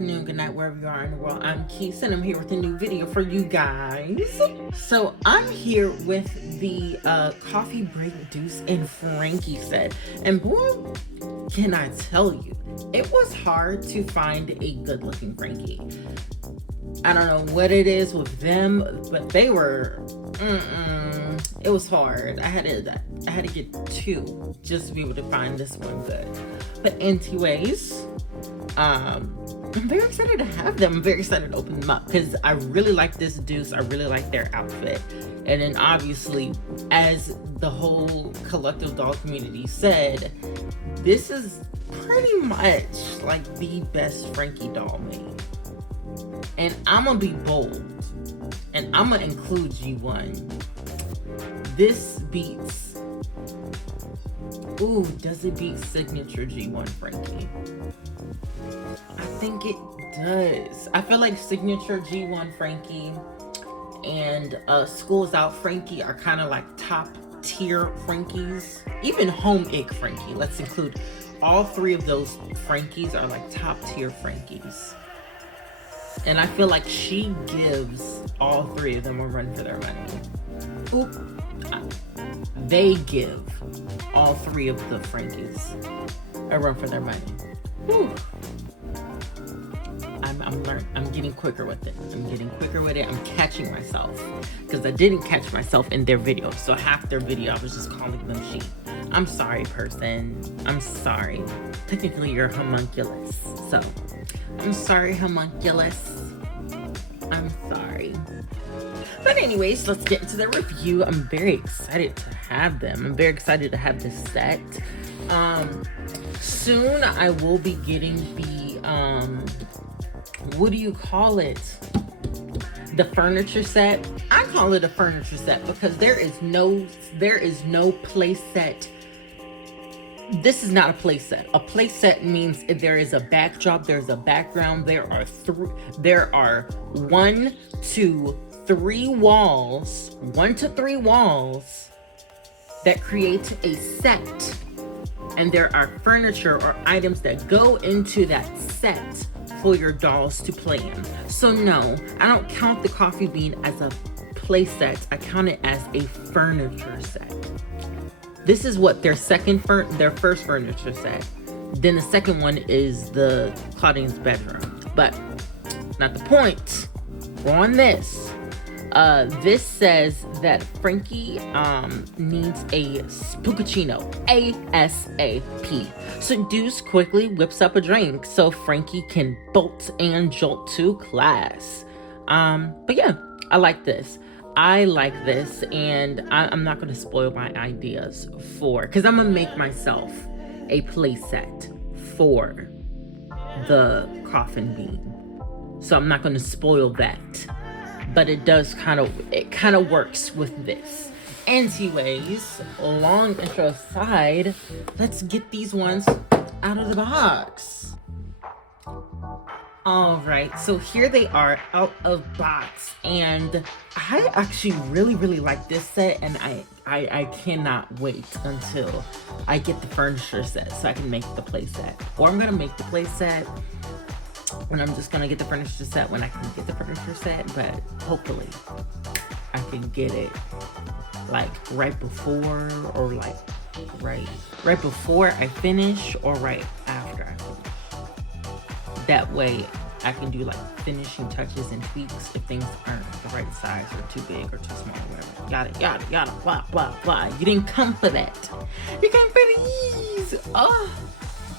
afternoon, good night, wherever you are in the world. I'm Keith, and I'm here with a new video for you guys. So I'm here with the coffee break Duce and Frankie set. And boy, can I tell you, it was hard to find a good looking Frankie. I don't know what it is with them, but they were, it was hard. I had to get two just to be able to find this one good. But anyways, I'm very excited to have them. I'm very excited to open them up because I really like this Duce. I really like their outfit. And then obviously, as the whole collective doll community said, this is pretty much like the best Frankie doll made. And I'm gonna be bold, and I'm gonna include G1. This beats, does it beat signature G1 Frankie? I think it does. I feel like signature G1 Frankie and School's Out Frankie are kind of like top tier Frankies. Even Home Ick Frankie, let's include all three of those Frankies, are like top tier Frankies. And I feel like she gives all three of them a run for their money. They give all three of the Frankies a run for their money. I'm getting quicker with it. I'm catching myself because I didn't catch myself in their video. So half their video, I was just calling them sheep. I'm sorry, person. I'm sorry. Technically, you're homunculus. So, I'm sorry, homunculus. I'm sorry. But anyways, let's get into the review. I'm very excited to have them. I'm very excited to have this set. Soon I will be getting the, what do you call it? The furniture set. I call it a furniture set because there is no play set. This is not a play set. A play set means there is a backdrop, there's a background, there are 1 to 3 walls, 1 to 3 walls that create a set. And there are furniture or items that go into that set for your dolls to play in. So no, I don't count the coffee bean as a play set. I count it as a furniture set. This is what their first furniture set. Then the second one is the Claudine's bedroom. But not the point. We're on this. This says that Frankie needs a spookaccino ASAP. So Duce quickly whips up a drink so Frankie can bolt and jolt to class. But yeah, I like this. And I'm not going to spoil my ideas because I'm going to make myself a play set for the coffin bean. So I'm not going to spoil that. But it kind of works with this. Anyways, long intro aside, let's get these ones out of the box. All right, so here they are out of box, and I actually really like this set, and I cannot wait until I get the furniture set so I can make the play set. Or I'm gonna make the play set, and I'm just gonna get the furniture set when I can get the furniture set, but hopefully I can get it like right before, or like right before I finish, or right after I finish. That way I can do like finishing touches and tweaks if things aren't the right size or too big or too small, whatever. Yada, blah, blah, blah. You didn't come for that. You came for these. Oh,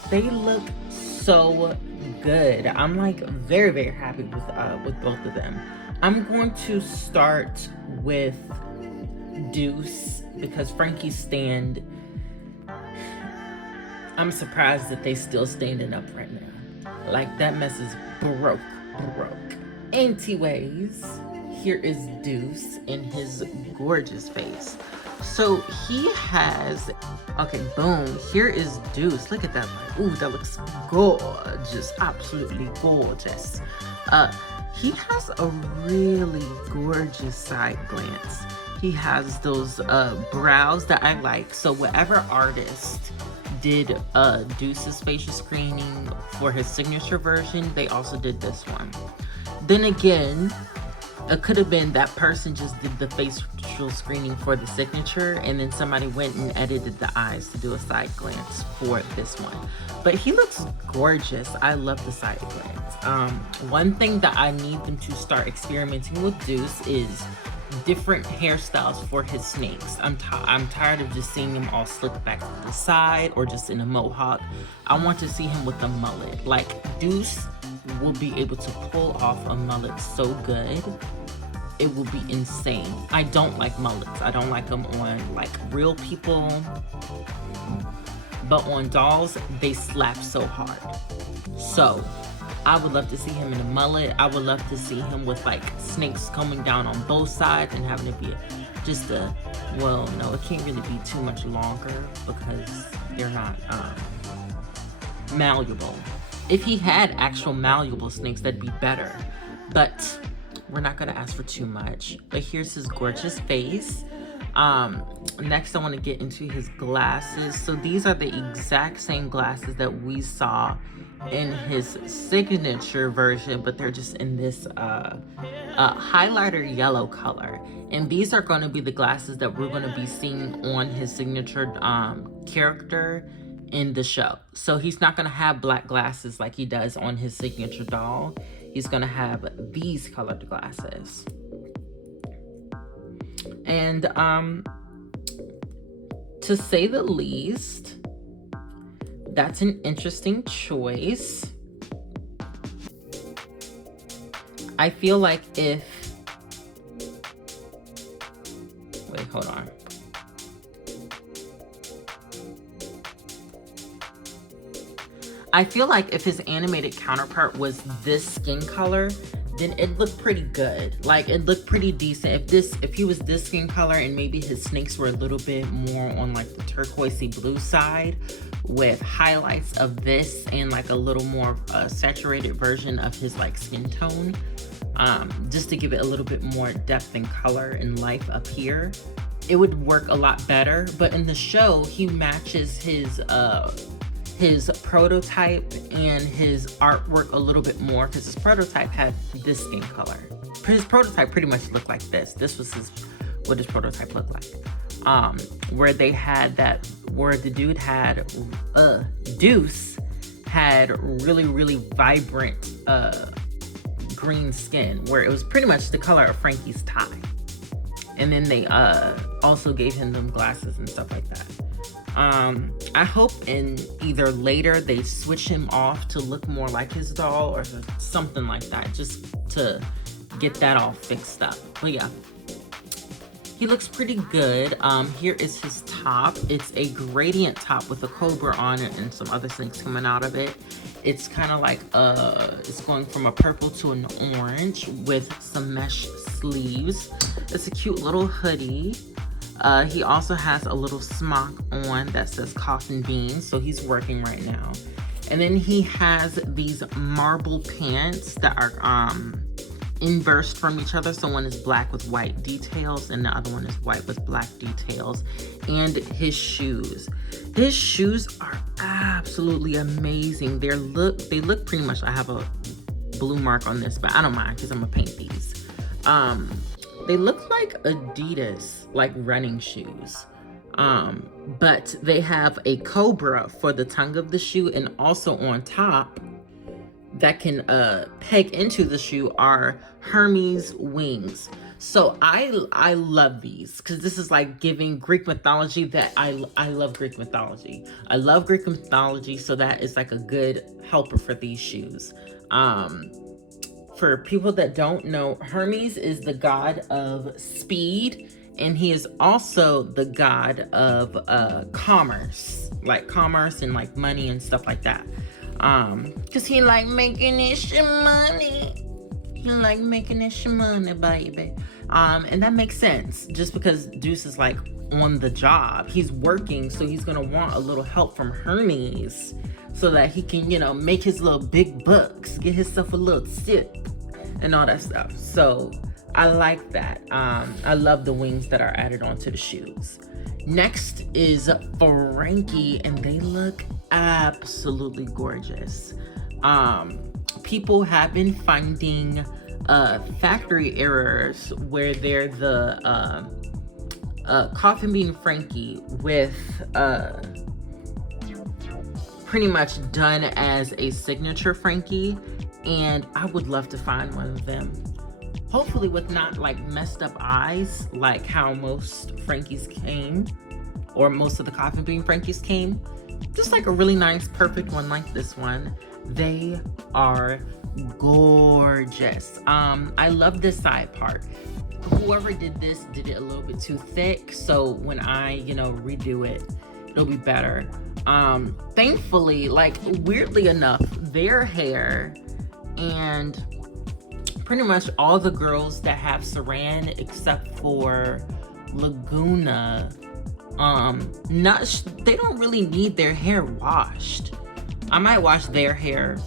they look so good. I'm like very happy with both of them. I'm going to start with Duce because Frankie's stand, I'm surprised that they still standing up right now. Like, that mess is broke. Anyways, here is Duce in his gorgeous face. So he has, okay, boom, here is Duce. Look at that light. Ooh, that looks gorgeous, absolutely gorgeous. He has a really gorgeous side glance. He has those brows that I like. So whatever artist did Duce's facial screening for his signature version, they also did this one. Then again, it could have been that person just did the facial screening for the signature, and then somebody went and edited the eyes to do a side glance for this one. But he looks gorgeous. I love the side glance. One thing that I need them to start experimenting with Duce is different hairstyles for his snakes. I'm tired of just seeing him all slicked back to the side or just in a mohawk. I want to see him with a mullet. Like, Duce will be able to pull off a mullet so good, it will be insane. I don't like mullets. I don't like them on like real people, but on dolls they slap so hard. So I would love to see him in a mullet. I would love to see him with like snakes coming down on both sides and having it be just a, well, no, it can't really be too much longer because they're not malleable. If he had actual malleable snakes, that'd be better, but we're not gonna ask for too much. But here's his gorgeous face. Next I want to get into his glasses. So these are the exact same glasses that we saw in his signature version, but they're just in this highlighter yellow color. And these are going to be the glasses that we're going to be seeing on his signature character in the show. So he's not going to have black glasses like he does on his signature doll. He's going to have these colored glasses. And to say the least, that's an interesting choice. I feel like if, wait, hold on. I feel like if his animated counterpart was this skin color, then it looked pretty good. Like, it looked pretty decent. If he was this skin color and maybe his snakes were a little bit more on like the turquoisey blue side with highlights of this and like a little more saturated version of his like skin tone, just to give it a little bit more depth and color and life up here, it would work a lot better. But in the show, he matches his prototype and his artwork a little bit more, because his prototype had this skin color. His prototype pretty much looked like this. This was what his prototype looked like. Where they had that, where the dude had, Duce had really, really vibrant green skin, where it was pretty much the color of Frankie's tie. And then they also gave him them glasses and stuff like that. I hope in either later they switch him off to look more like his doll or something like that, just to get that all fixed up. But yeah, he looks pretty good. Here is his top. It's a gradient top with a cobra on it and some other things coming out of it. It's kind of like it's going from a purple to an orange with some mesh sleeves. It's a cute little hoodie. He also has a little smock on that says coffin beans, so he's working right now. And then he has these marble pants that are inversed from each other. So one is black with white details and the other one is white with black details. And his shoes. His shoes are absolutely amazing. They look pretty much, I have a blue mark on this, but I don't mind because I'm gonna paint these. They look like Adidas, like running shoes. But they have a cobra for the tongue of the shoe, and also on top that can peg into the shoe are Hermes wings. So I love these because this is like giving Greek mythology that I love Greek mythology. I love Greek mythology, so that is like a good helper for these shoes. For people that don't know, Hermes is the god of speed, and he is also the god of commerce, like commerce and like money and stuff like that. Cause he like making this money. He like making this money, baby. And that makes sense, just because Duce is like on the job. He's working, so he's gonna want a little help from Hermes so that he can, you know, make his little big bucks, get himself a little sip and all that stuff. So I like that. I love the wings that are added onto the shoes. Next is Frankie, and they look absolutely gorgeous. People have been finding factory errors where they're the coffin bean Frankie with pretty much done as a signature Frankie, and I would love to find one of them. Hopefully with not like messed up eyes like how most Frankies came, or most of the coffin bean Frankies came. Just like a really nice, perfect one like this one. They are gorgeous. I love this side part. Whoever did this did it a little bit too thick, so when I, you know, redo it, it'll be better. Thankfully, like weirdly enough, their hair and pretty much all the girls that have Saran except for Laguna, they don't really need their hair washed. I might wash their hair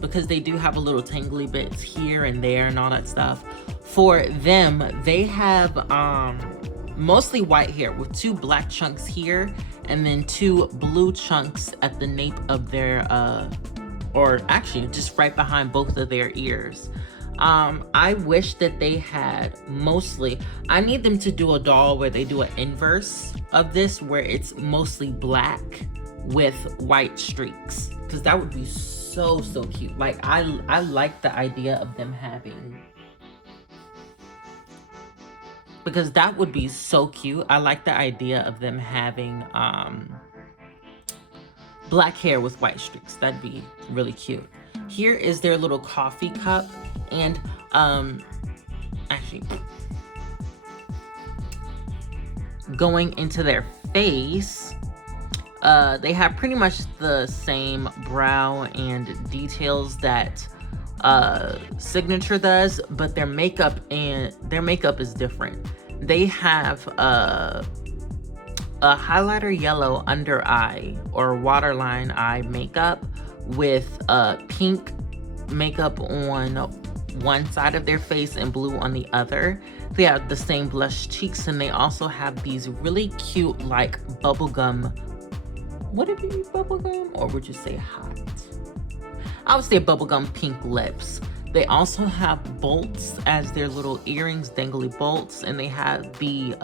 because they do have a little tangly bits here and there and all that stuff. For them, they have mostly white hair with 2 black chunks here and then 2 blue chunks at the nape of their or actually just right behind both of their ears. I wish that they had mostly, I need them to do a doll where they do an inverse of this, where it's mostly black with white streaks, because that would be so cute. Like I like the idea of them having, because that would be so cute. I like the idea of them having black hair with white streaks. That'd be really cute. Here is their little coffee cup, and actually going into their face, they have pretty much the same brow and details that Signature does, but their makeup is different. They have a highlighter yellow under eye or waterline eye makeup with pink makeup on one side of their face and blue on the other. They have the same blush cheeks, and they also have these really cute like bubblegum, would it be bubblegum or would you say hot? I would say bubblegum pink lips. They also have bolts as their little earrings, dangly bolts, and they have the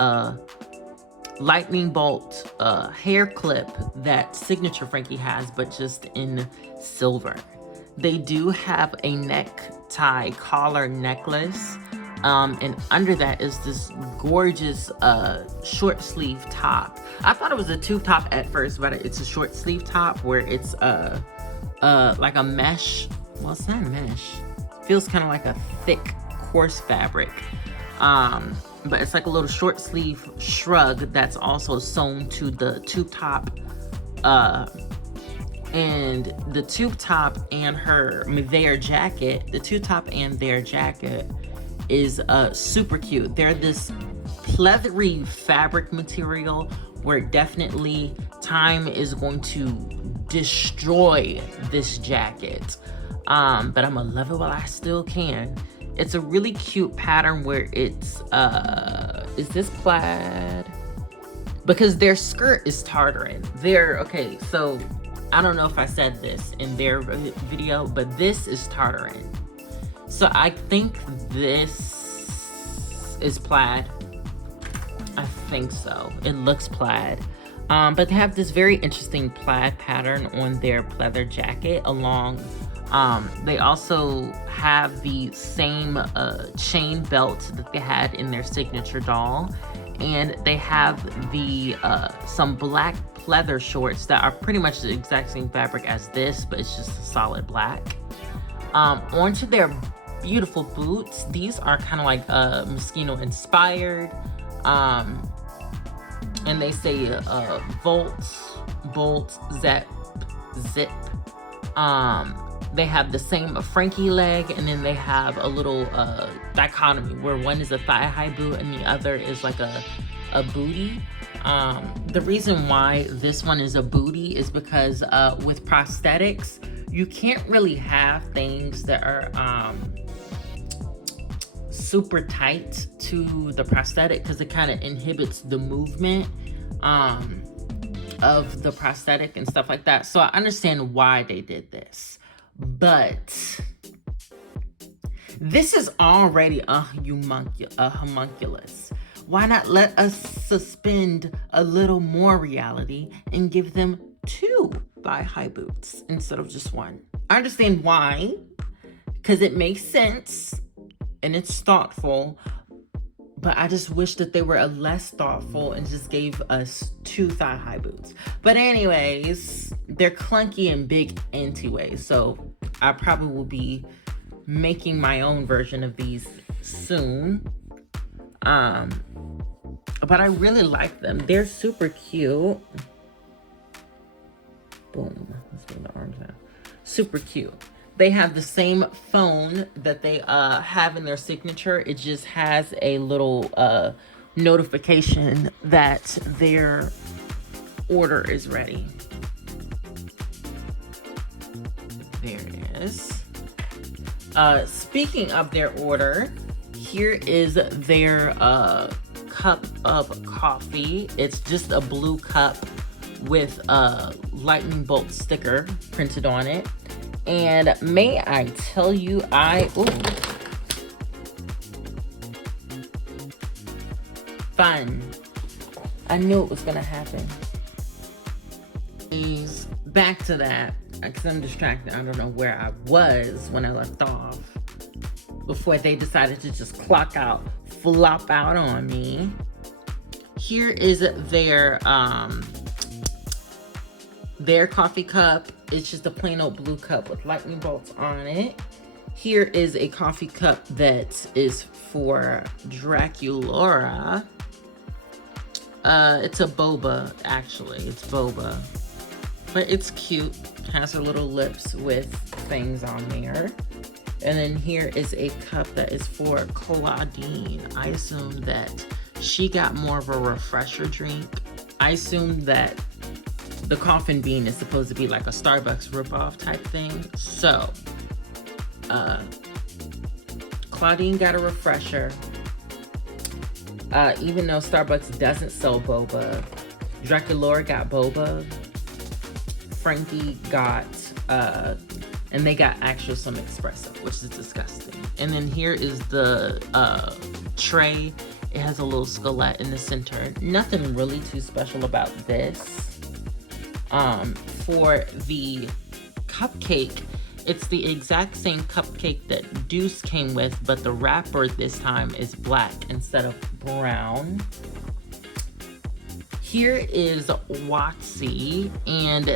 lightning bolt hair clip that Signature Frankie has, but just in silver. They do have a necktie collar necklace, and under that is this gorgeous short sleeve top. I thought it was a tube top at first, but it's a short sleeve top where it's like a mesh. Well, it's not mesh. Feels kind of like a thick, coarse fabric. But it's like a little short sleeve shrug that's also sewn to the tube top. And the tube top and their jacket, the tube top and their jacket is super cute. They're this pleathery fabric material where definitely time is going to destroy this jacket. But I'm gonna love it while I still can. It's a really cute pattern where it's, is this plaid? Because their skirt is tartan. Okay, so I don't know if I said this in their video, but this is tartan. So I think this is plaid. I think so. It looks plaid. But they have this very interesting plaid pattern on their pleather jacket along. They also have the same chain belt that they had in their signature doll, and they have the some black pleather shorts that are pretty much the exact same fabric as this, but it's just a solid black. Onto their beautiful boots. These are kind of like Moschino inspired, and they say bolt, zip. They have the same Frankie leg, and then they have a little dichotomy where one is a thigh-high boot and the other is like a booty. The reason why this one is a booty is because with prosthetics, you can't really have things that are super tight to the prosthetic because it kind of inhibits the movement of the prosthetic and stuff like that. So I understand why they did this. But this is already a homunculus. Why not let us suspend a little more reality and give them 2 thigh-high boots instead of just 1? I understand why, because it makes sense and it's thoughtful, but I just wish that they were less thoughtful and just gave us 2 thigh-high boots. But anyways, they're clunky and big anyway, so I probably will be making my own version of these soon. But I really like them. They're super cute. Boom. Let's move the arms out. Super cute. They have the same phone that they have in their signature. It just has a little notification that their order is ready. There it is. Speaking of their order, here is their cup of coffee. It's just a blue cup with a lightning bolt sticker printed on it. And may I tell you, fun. I knew it was gonna happen. Back to that, because I'm distracted. I don't know where I was when I left off before they decided to just flop out on me. Here is their coffee cup. It's just a plain old blue cup with lightning bolts on it. Here is a coffee cup that is for Draculaura. It's a boba, actually. It's boba. But it's cute. Has her little lips with things on there. And then here is a cup that is for Claudine. I assume that she got more of a refresher drink. I assume that the coffin bean is supposed to be like a Starbucks ripoff type thing. So, Claudine got a refresher. Even though Starbucks doesn't sell boba, Draculaura got boba. Frankie got, and they got actual some espresso, which is disgusting. And then here is the tray. It has a little skelet in the center. Nothing really too special about this. For the cupcake, it's the exact same cupcake that Duce came with, but the wrapper this time is black instead of brown. Here is Watsy, and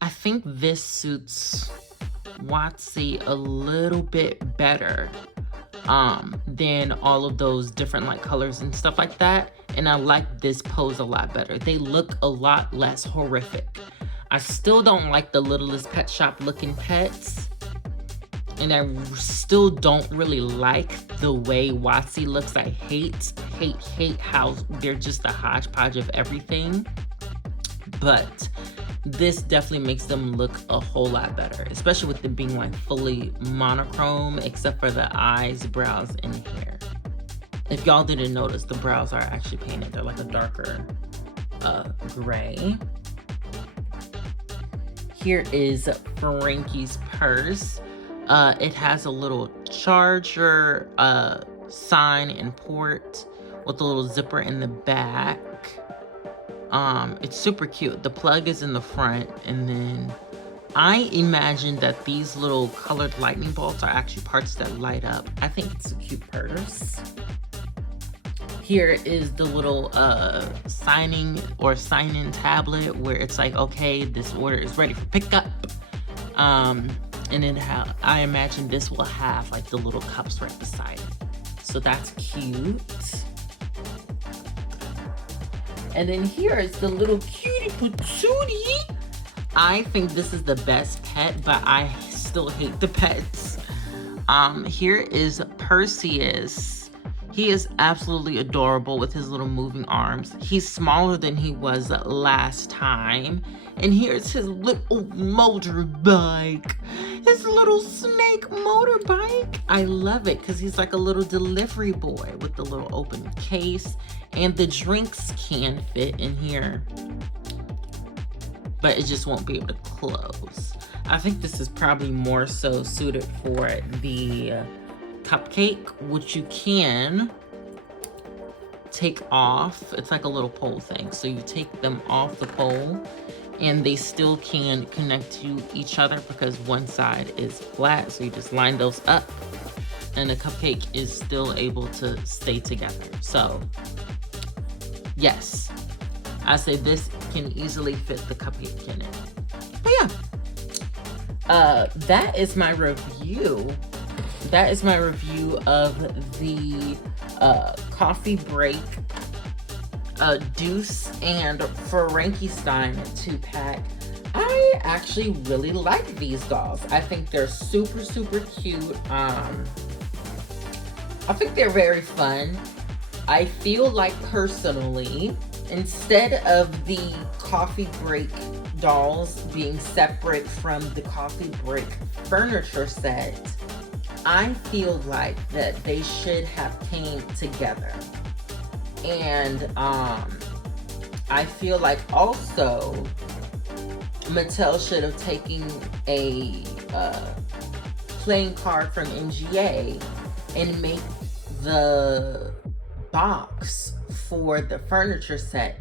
I think this suits Watsy a little bit better than all of those different like colors and stuff like that. And I like this pose a lot better. They look a lot less horrific. I still don't like the Littlest Pet Shop looking pets. And I still don't really like the way Watsy looks. I hate how they're just a hodgepodge of everything. But this definitely makes them look a whole lot better, especially with them being like fully monochrome, except for the eyes, brows, and hair. If y'all didn't notice, the brows are actually painted. They're like a darker gray. Here is Frankie's purse. It has a little charger sign and port with a little zipper in the back. It's super cute. The plug is in the front, and then I imagine that these little colored lightning bolts are actually parts that light up. I think it's a cute purse. Here is the little sign-in tablet where it's like, okay, this order is ready for pickup. And then I imagine this will have like the little cups right beside it. So that's cute. And then here is the little cutie patootie. I think this is the best pet, but I still hate the pets. Here is Perseus. He is absolutely adorable with his little moving arms. He's smaller than he was last time. And here's his little motorbike. His little snake motorbike. I love it because he's like a little delivery boy with the little open case. And the drinks can fit in here, but it just won't be able to close. I think this is probably more so suited for the cupcake, which you can take off. It's like a little pole thing. So you take them off the pole and they still can connect to each other because one side is flat. So you just line those up and the cupcake is still able to stay together. So yes, I say this can easily fit the cupcake in it. But yeah, that is my review. That is my review of the Coffee Break Duce and Frankenstein 2-pack. I actually really like these dolls. I think they're super, super cute. I think they're very fun. I feel like personally, instead of the Coffee Break dolls being separate from the Coffee Break furniture set, I feel like that they should have came together. And I feel like also Mattel should have taken a playing card from NGA and make the box for the furniture set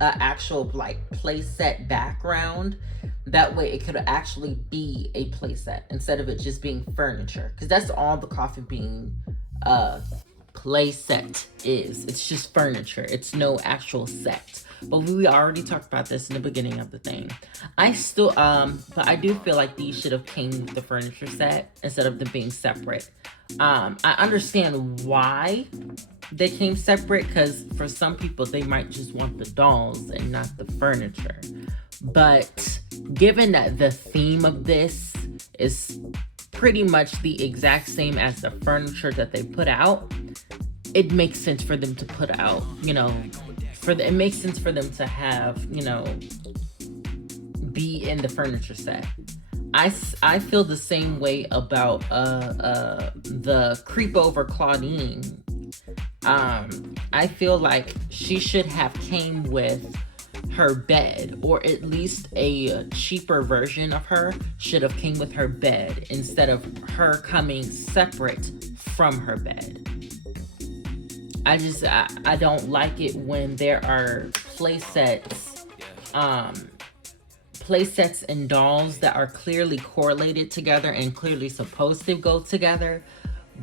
actual like play set background. That way it could actually be a play set instead of it just being furniture, because that's all the Coffee Bean play set is. It's just furniture. It's no actual set. But we already talked about this in the beginning of the thing. I still but I do feel like these should have came with the furniture set instead of them being separate. I understand why they came separate, because for some people they might just want the dolls and not the furniture. But given that the theme of this is pretty much the exact same as the furniture that they put out, it makes sense for them to put out, you know, it makes sense for them to have, you know, be in the furniture set. I feel the same way about the Creep Over Claudine. I feel like she should have came with her bed, or at least a cheaper version of her should have came with her bed instead of her coming separate from her bed. I don't like it when there are play sets and dolls that are clearly correlated together and clearly supposed to go together,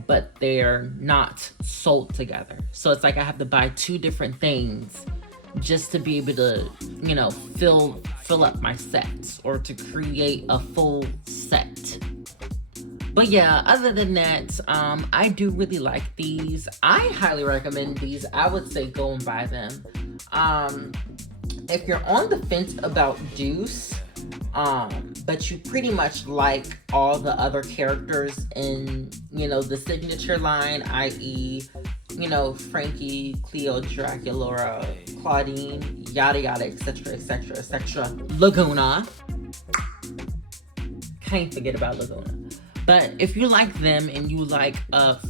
but they're not sold together. So it's like I have to buy two different things just to be able to, you know, fill up my sets or to create a full set. But yeah, other than that, I do really like these. I highly recommend these. I would say go and buy them. If you're on the fence about Duce, but you pretty much like all the other characters in, you know, the signature line, i.e., you know, Frankie, Cleo, Dracula, Claudine, yada yada, etc., etc., etc. Laguna. Can't forget about Laguna. But if you like them and you like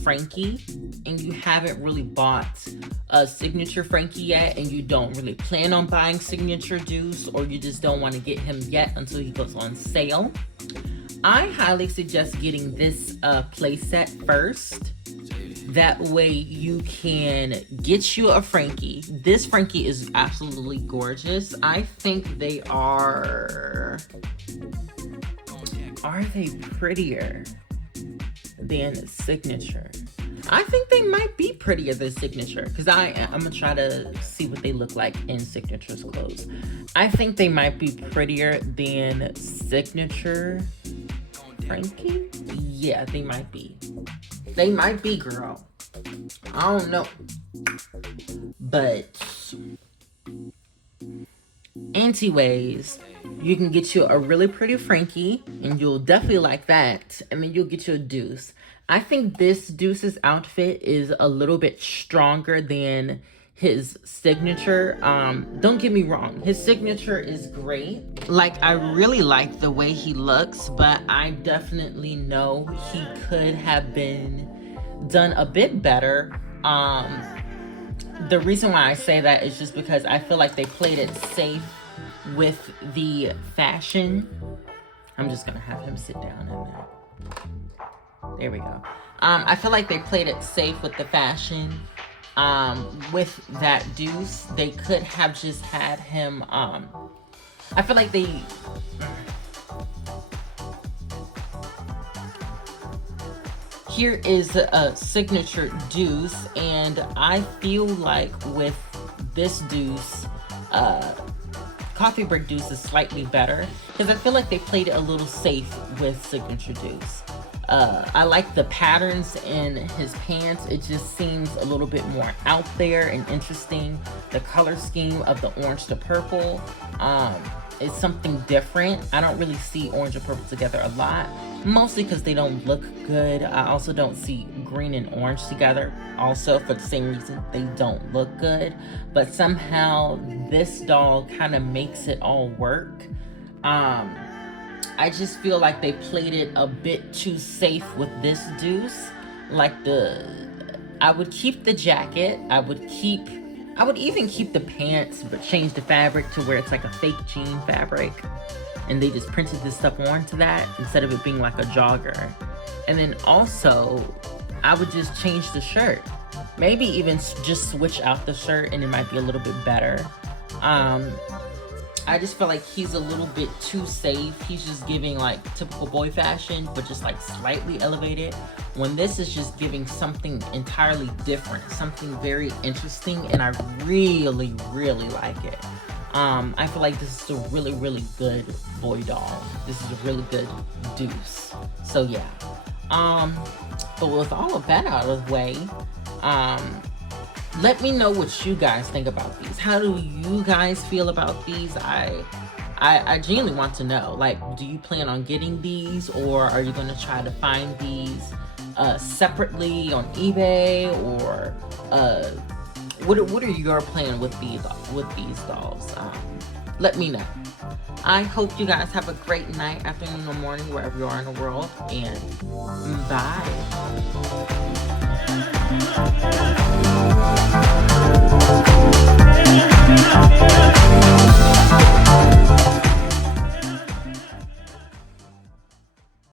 Frankie and you haven't really bought a signature Frankie yet and you don't really plan on buying signature Duce, or you just don't want to get him yet until he goes on sale, I highly suggest getting this playset first. That way you can get you a Frankie. This Frankie is absolutely gorgeous. I think they are they prettier than signature? I think they might be prettier than signature, because I'm gonna try to see what they look like in signature's clothes. I think they might be prettier than signature Frankie. Yeah, they might be. They might be, girl. I don't know. But anyways, you can get you a really pretty Frankie, and you'll definitely like that. And then you'll get you a Duce. I think this Duce's outfit is a little bit stronger than his signature. Don't get me wrong, his signature is great. Like, I really like the way he looks, but I definitely know he could have been done a bit better. The reason why I say that is just because I feel like they played it safe with the fashion. I'm just gonna have him sit down in that. There we go. I feel like they played it safe with the fashion. With that Duce, they could have just had him, I feel like they, here is a signature Duce, and I feel like with this Duce, Coffee Break Duce is slightly better, because I feel like they played it a little safe with signature Duce. I like the patterns in his pants. It just seems a little bit more out there and interesting. The color scheme of the orange to purple is something different. I don't really see orange and purple together a lot, mostly because they don't look good. I also don't see green and orange together, also for the same reason they don't look good. But somehow this doll kind of makes it all work. I just feel like they played it a bit too safe with this Duce. Like, I would keep the jacket. I would even keep the pants, but change the fabric to where it's like a fake jean fabric. And they just printed this stuff onto that instead of it being like a jogger. And then also, I would just change the shirt. Maybe even just switch out the shirt and it might be a little bit better. I just feel like he's a little bit too safe. He's just giving like typical boy fashion, but just like slightly elevated. When this is just giving something entirely different, something very interesting, and I really, really like it. I feel like this is a really, really good boy doll. This is a really good Duce. So yeah. But with all of that out of the way, let me know what you guys think about these. How do you guys feel about these? I genuinely want to know. Like, do you plan on getting these, or are you going to try to find these separately on eBay, or what are your plans with these dolls? Let me know. I hope you guys have a great night, afternoon, or morning, wherever you are in the world, and bye.